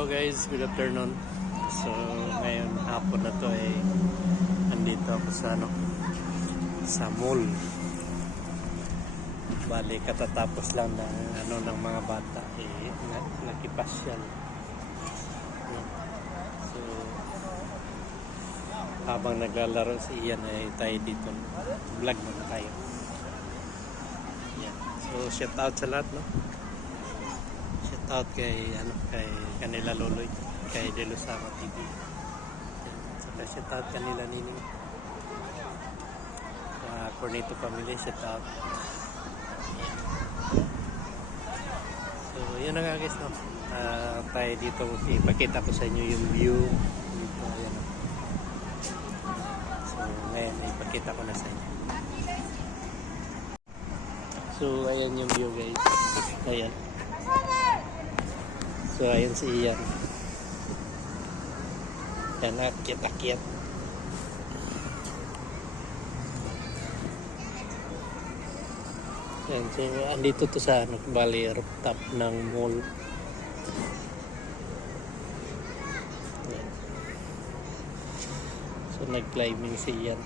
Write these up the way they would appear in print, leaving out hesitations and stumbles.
Hello guys, good afternoon. So ngayon hapon na to ay andito ako sa mall. Bali katatapos lang ng mga bata nakipasyal. So habang naglalaro si Ian ay tayo dito. Vlog muna tayo. Yan. So shout out sa lahat, no? Shout out kay kanila Loloy, kay Delusama TV. Saka shout out kanila Nining. Cornito family, shout out. So yun na nga guys, no? Tayo dito, ipakita ko sa inyo yung view dito, ayan. So ngayon ipakita ko na sa inyo. So ayan yung view guys, ayan. So ayun si Ian. Yan, akyat-akyat. Yan, so andito to sa Bali rooftop ng mall. Yan. So nag-climbing si Ian.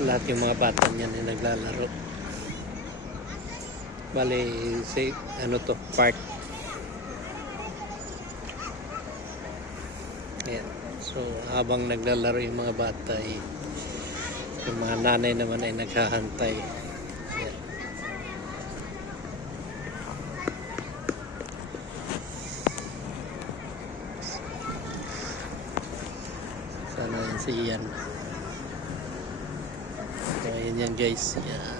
Lahat yung mga bata niyan ay naglalaro. Bali, to, park. Ayan. So, habang naglalaro yung mga bata, yung mga nanay naman ay naghahantay. Ayan. Sana yan si Ian. So, ayan yan guys. Ayan.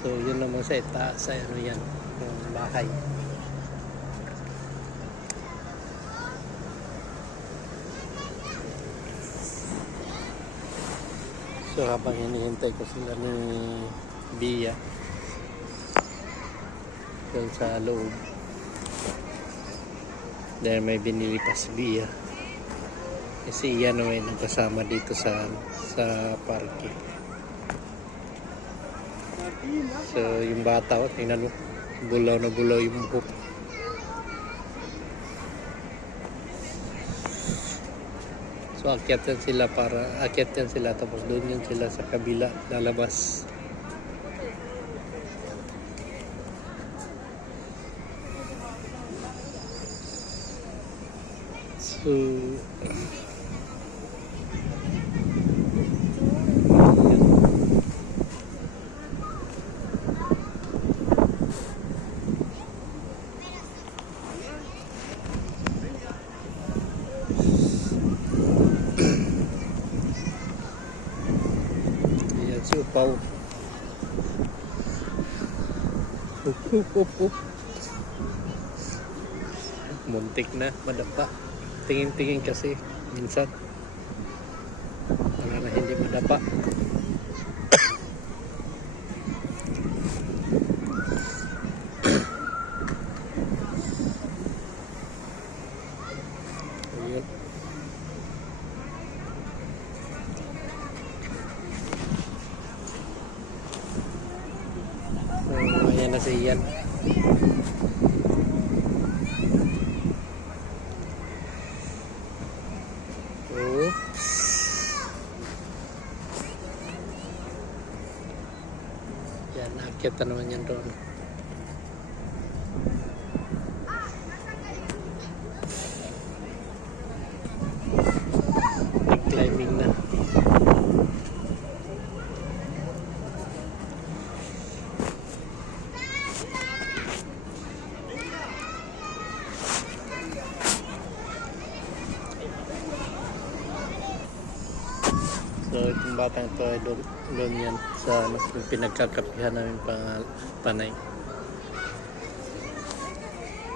So, yun naman sa itaas ay yan, yung bahay. So, habang hinihintay ko sila ni Bia doon sa loob, dahil may binili pa si Bia. Kasi iyan naman nagkasama dito sa parke. So yung bata, tingnan mo, bulaw na bulaw yung buhok. So akyat yan sila tapos doon yan sila sa kabila lalabas. So siupaw. Muntik na madapa. Tingin-tingin kasi minsan para na hindi madapa. Ayun. Ayan na si Ian. Oops. Yan, nakakit na naman yan doon. Nag-climbing na. So itong batang ito ay doon yan sa pinagkakapihan namin panay.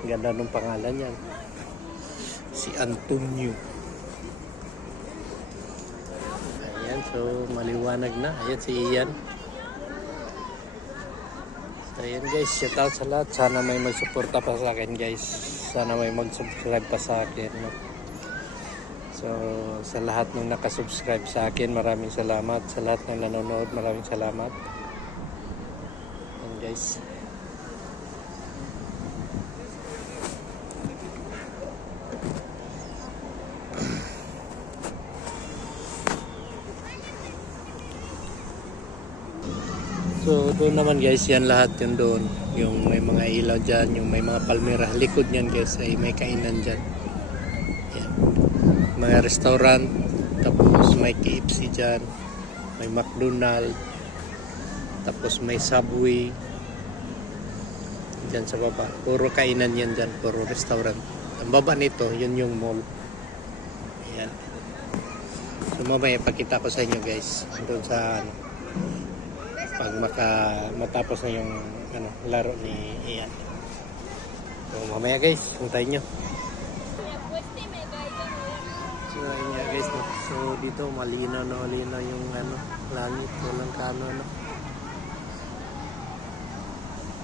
Ganda ng pangalan yan, si Antonio. Ayan, so maliwanag na. Ayan si Ian. So ayan guys, shout out sa lahat. Sana may magsuporta pa sa akin guys. Sana may mag-subscribe pa sa akin, no? So sa lahat ng nakasubscribe sa akin, maraming salamat. Sa lahat ng nanonood, maraming salamat. And guys, so doon naman guys, yan lahat yun doon. Yung may mga ilaw dyan, yung may mga palmera. Likod yan guys ay may kainan dyan. Yan. Mga restaurant. Tapos may KFC dyan. May McDonald's. Tapos may Subway. Dyan sa baba. Puro kainan yan dyan. Puro restaurant. Ang baba nito, yun yung mall. Yan. So mamaya ipakita ko sa inyo guys. Doon sa pag matapos na yung laro ni Ian. So mamaya guys, puntayin nyo. So ayun nga guys, no? So dito malinaw na malinaw yung langit, walang kano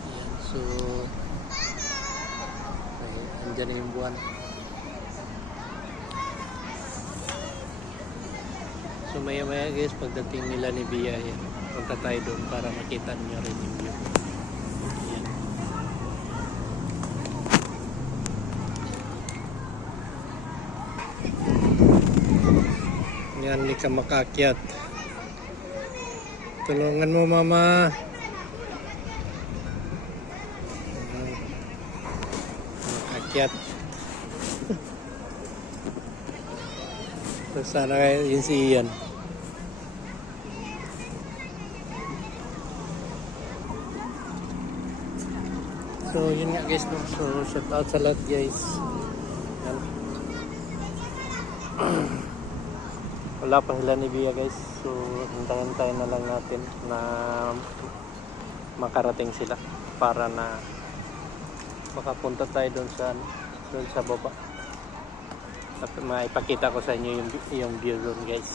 Ayan, so andyan na yung buwan. So maya maya guys, pagdating nila ni Bia, yan, punta tayo doon para makita niyo rin yung view. Yan. Yan, hindi ka makakyat. Tulungan mo mama. Makakyat. So sana kayo yun si Ian. So yun nga guys, no? So shout out sa lahat guys. Yan. Wala pa sila ni Bia guys. So hintayin na lang natin na makarating sila para na makapunta tayo doon sa baba. At maipakita ko sa inyo yung view doon guys.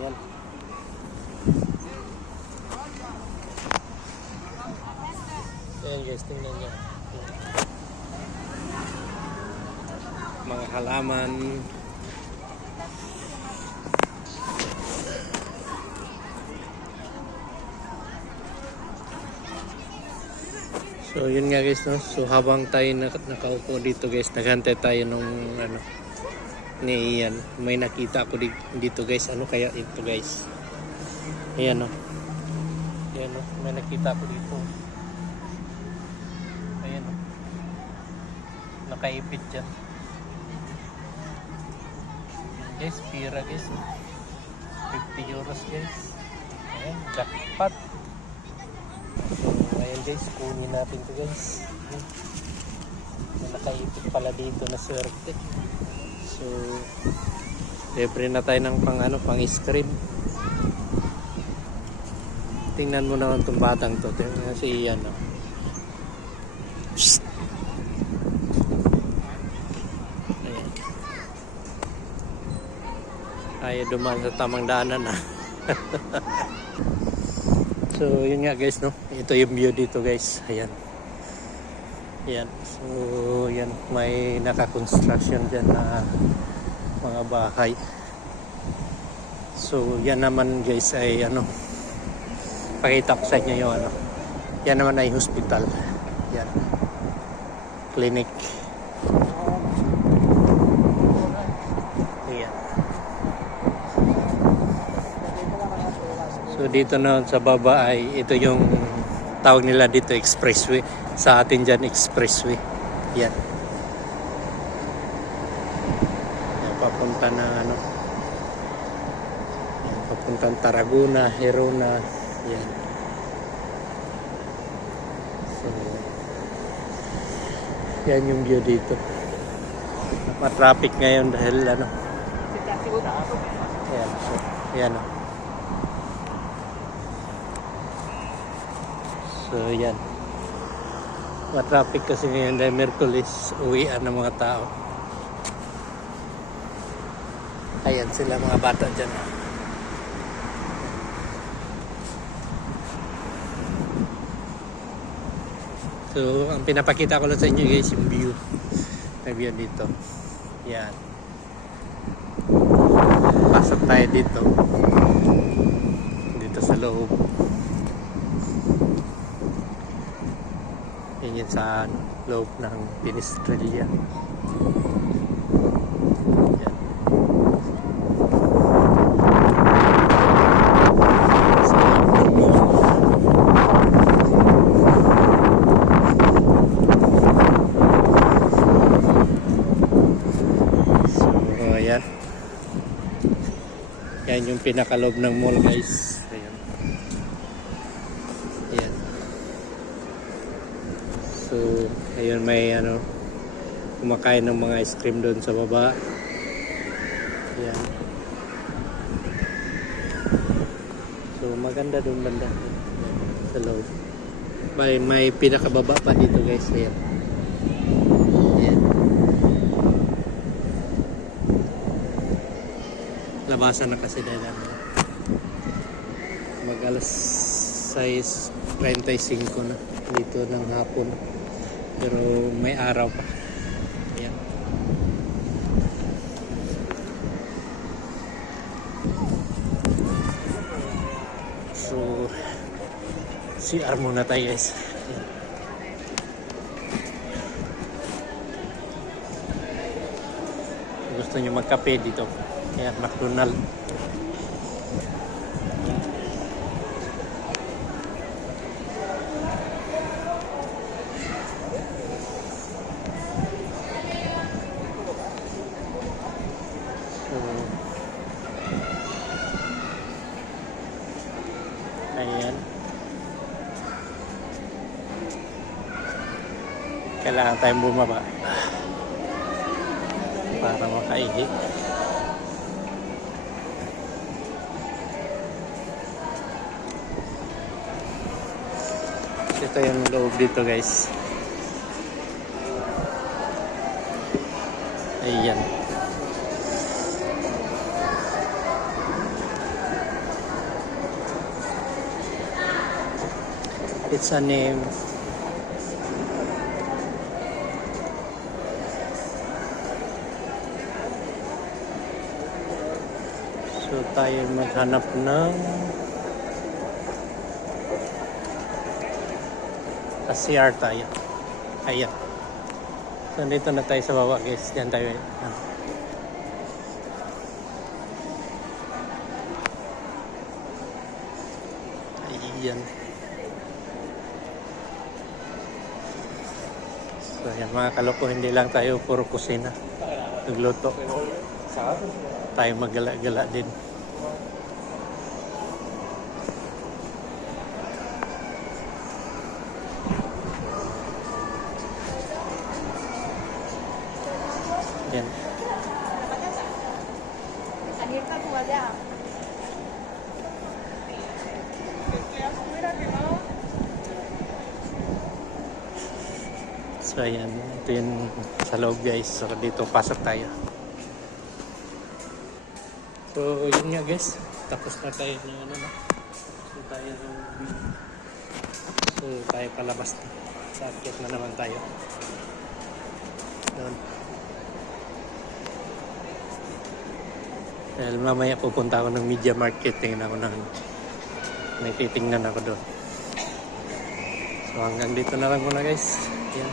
Yan. Ayan guys, tingnan nyo. Mga halaman. So yun nga guys, no? So habang tayo nakaupo dito guys, naghantay tayo nung ni Ian. May nakita ko dito guys. Ano kaya ito guys? Ayan no. Ayan no. May nakita ko dito. Ayan o. Nakaipit dyan. Guys, pira guys. 50 euros guys. Ayan, jackpot. So, ayan guys, kunin natin to guys. Nakaipit pala dito na swerte. So, libre na tayo ng pang screen. Tingnan mo naman itong batang to. Tingnan si Ian no. Psst. Ayan. Ayaw dumaan sa tamang daanan na. So yun nga guys no. Ito yung view dito guys. Ayan. Ayan. So yan. May naka-construction dyan na mga bahay. So yan naman guys ay pakita ko sa inyo yung yan naman ay hospital. Yan. Clinic. Ayan. So dito na sa baba ay ito yung tawag nila dito expressway. Sa atin dyan expressway. Yan. Yan papunta na yan, papuntang Tarragona, Gerona. Yan. So yan yung view dito. Napa-traffic ngayon dahil Ayan. So, yan o. So yan. Ma-traffic kasi ngayon dahil Merkulis, uwian ng mga tao. Ayan sila mga bata dyan. So, ang pinapakita ko lang sa inyo guys, yung view. May view dito. Yan. pasok tayo dito. Dito sa loob. Yan sa loob ng Pinestrella. Yan. So, ayan. Yan yung pinakaloob ng mall, guys. Ayan. Ayan. So, ayun may kumakain ng mga ice cream doon sa baba. Ayan. So, maganda doon banda. Sa loob. May pinakababa pa dito, guys. Ayan. Ayan. Labasan na kasi dahil mag alas 6:35 na dito ng hapon, pero may araw pa. Ayan. So CR muna tayo, guys. Ayan. Gusto nyo magkape dito, ayan, McDonald's. Ayan. Kailangan tayong bumaba para makaihi. Ito yung loob dito, guys. Ayan. It's a name. So tayo maghanap ng CR tayo. Ayan. So dito na tayo sa baba, guys. Diyan tayo. Ayan. So yan mga kaloko, hindi lang tayo puro kusina. Nagluto. Tayo maggala-gala din. Yan. So ayan, ito yung sa loob, guys. So dito pasok tayo. So yun nga, guys, tapos na tayo ng so tayo palabas na. Sa akyat na naman tayo doon. Dahil mamaya pupunta ako ng media market. Tingnan ako may titingnan ako doon. So hanggang dito na lang muna, guys. Yan.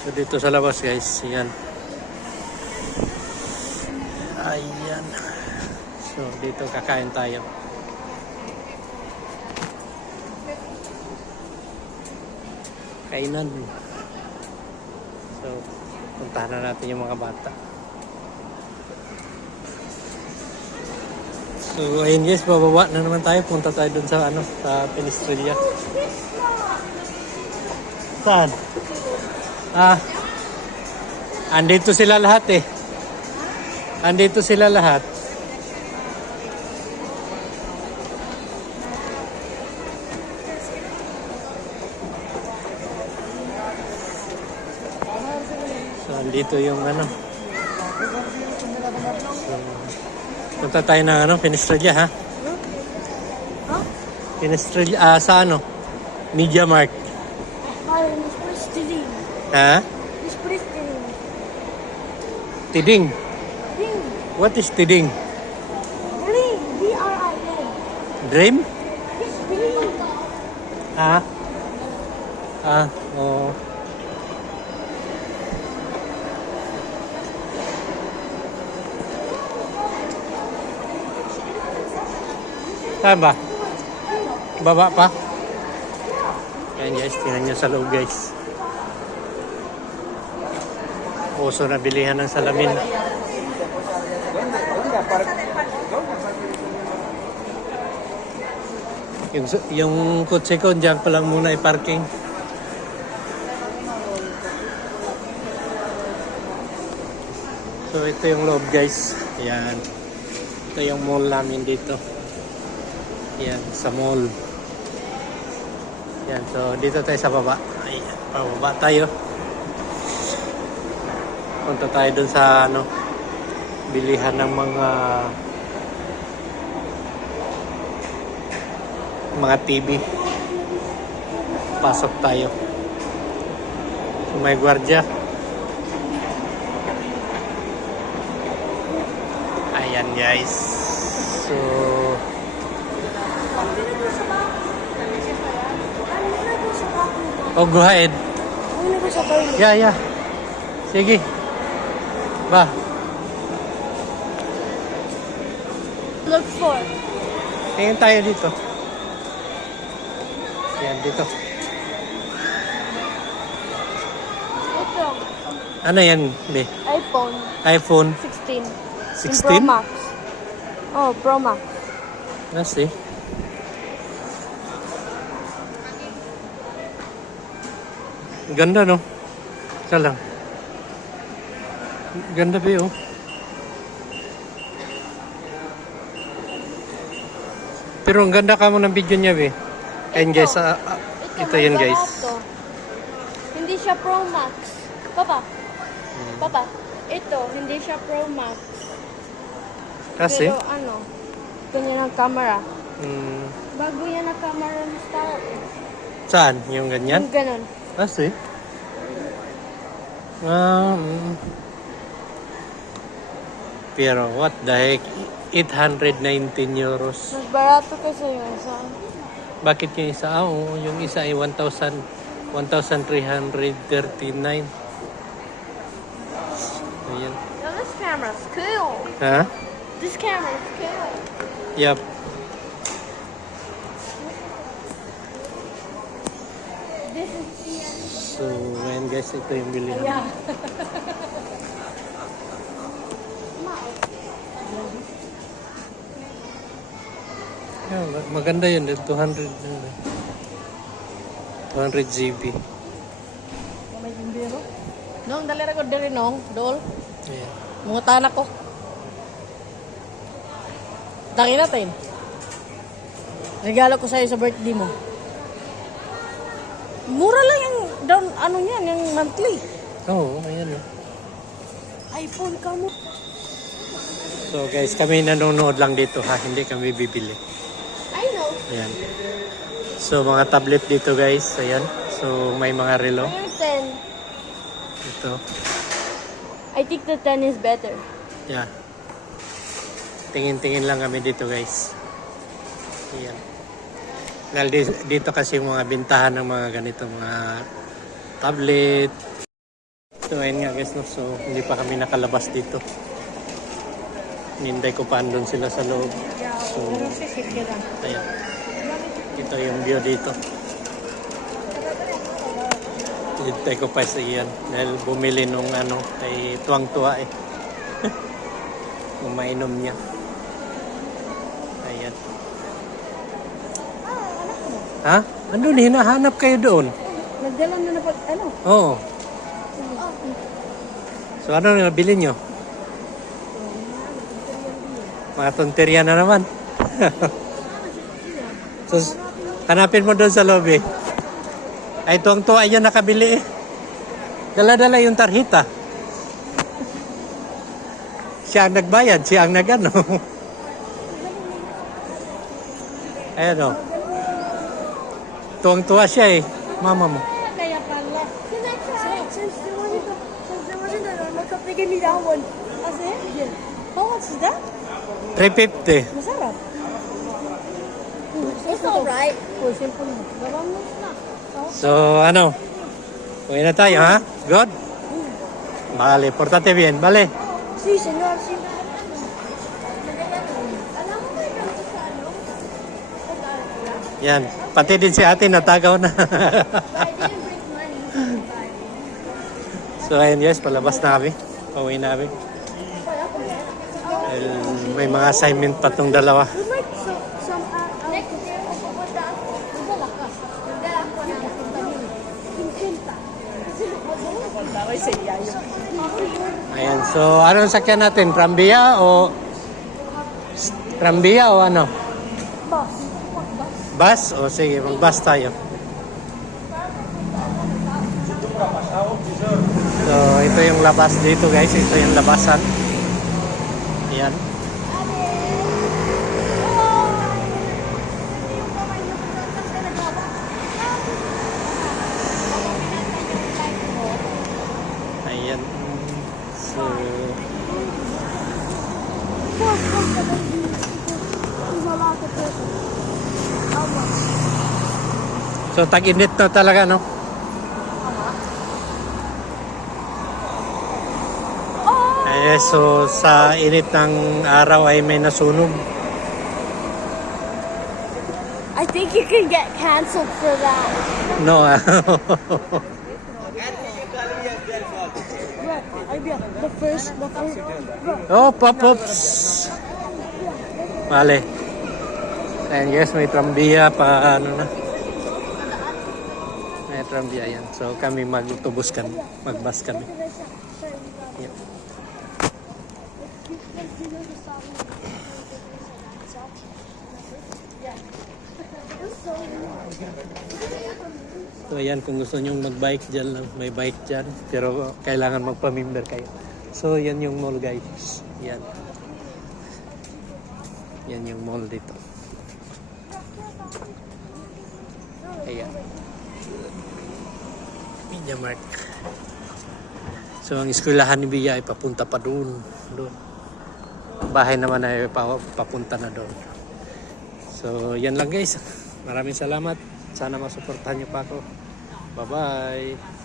So dito sa labas, guys. Yan. Ayan. So dito kakain tayo. Kainan. So puntahan na natin yung mga bata. So ayun, guys, bababa na naman tayo. Punta tayo dun sa sa Pinestrella. Saan? Andito sila lahat eh. Andito sila lahat. So andito yung So, punta tayo ng Pinestrella, ha? Pinestrella, sa Media Markt. This place Tiding. Ha? This place Tiding. Tiding. Ding. What is Tiding? Dream. D-R-I-M. Dream? This dream. Ha? Ah, oo. Saan ba? Baba pa? Ayan guys, tingnan nyo sa loob guys. Puso na bilihan ng salamin. Yung kotse ko, dyan pa lang muna i-parking. So ito yung loob guys. Ayan. Ito yung mall namin dito. Ayan, sa mall. Ayan, so dito tayo sa baba. Ayan, pababa tayo. Punta tayo dun sa ano, bilihan ng mga TV. Pasok tayo. So, may gwardiya. Ayan guys. So oh, go ahead. Yeah. Sige. Ba. Look for. Tingin tayo dito. Yan, dito. Ito. Ano yan, be? iPhone iPhone 16. 16? Pro Max. Oh, Pro Max. Let's see. Ganda, no? Isa lang. Ganda, be, oh. Pero ang ganda ka mo ng video niya, be. Ayun, guys. Ito may yun, guys. barato. Hindi siya Pro Max. Papa. Papa. Ito, hindi siya Pro Max. Kasi? Pero ano, ganyan ang camera. Hmm, Bago yan ang camera ng Star. saan? Yung ganyan? Yung ganun. Kasi? Pero what the heck? 819 euros. Mas barato kasi yung isa. Bakit yung isa? Ah, oo, yung isa ay 1,339. Ayan. Now this camera's cool. Ha? This camera's cool. Yup. This is So, ayan guys, ito yung bilihan. yeah. Yeah, maganda yun. 200 GB. May bimbiro. Nong, dalira ko diri nong, dol. Ayan. Mga tanak ko. Taki natin. Regalo ko sa'yo sa birthday mo. Mura lang yung down, ano yan, yung monthly. Oo, ayan. iPhone ka mo. So guys, kami nanonood lang dito ha. Hindi kami bibili. I know. Ayan. So mga tablet dito guys. Ayan. So may mga relo. Yung 10. Ito. I think the 10 is better. Yeah. Tingin-tingin lang kami dito guys. Ayan. Dahil dito kasi yung mga bintahan ng mga ganito, mga tablet. So ayun nga guys, no? So hindi pa kami nakalabas dito. Ninday ko pa andun sila sa loob. So ayan. Ito yung view dito. Hintay ko pa sa iyan dahil bumili nung ano ay tuwang-tuwa eh. Kung mainom niya. Ayan. Ha? Andun, hinahanap kayo doon. Nagdala na na pag, ano? Oo. So ano na nabili nyo? Mga tonterya na naman. So, hanapin mo doon sa lobby. Ay, tuwang-tuwa yan nakabili eh. Dala-dala yung tarhita. Siya ang nagbayad, siya ang nagano. Ayan o. tuwang-tuwa siya eh. Mama mo. Kaya pala. Since there wasn't a normal cup, they gave me that one. That's it? Yeah. How much is that? 350. Masarap. It's alright. Oh, simple mo. Gawamos na. So, ano? Uwi na tayo, ha? Good? Vale, portate bien, vale? Si, senyor, si. Alam mo ba yung sa ano? Yan. Pati din si ate natagaw na. But I didn't bring money. So, ayun guys, palabas na kami. Pauwi na kami. Dahil may mga assignment pa tong dalawa. Would like some next year ko pupunta ako. Nagdala ka. Nagdala ko na napunta yun. Kinkinta. Kasi pupunta ko sa iyayo. Ayan, so anong sakyan natin? Trambia o... Trambia o ano? Boss. Bus? O sige, mag-bus tayo. So, ito yung labas dito guys. Ito yung labasan. Ayan. Ayan. So, so tag-init na talaga, no? So sa init ng araw ay may nasunog. I think you can get canceled for that. No. The first. Oh, pop-ups. Vale. And yes, may trambia pa ano na. May trambia yan. So kami mag-autobus kami, mag-bus kami. Yep. So ayan, kung gusto nyong mag-bike dyan lang, may bike dyan. Pero kailangan magpa-member kayo. So yan yung mall guys. Yan. Yan yung mall dito. Ayan. Media Mark. So ang eskwelahan ni Bia ay papunta pa doon. Bahay naman ay papunta na doon. So yan lang guys. Maraming salamat. Sana masuportahan niyo pa ako. Bye-bye.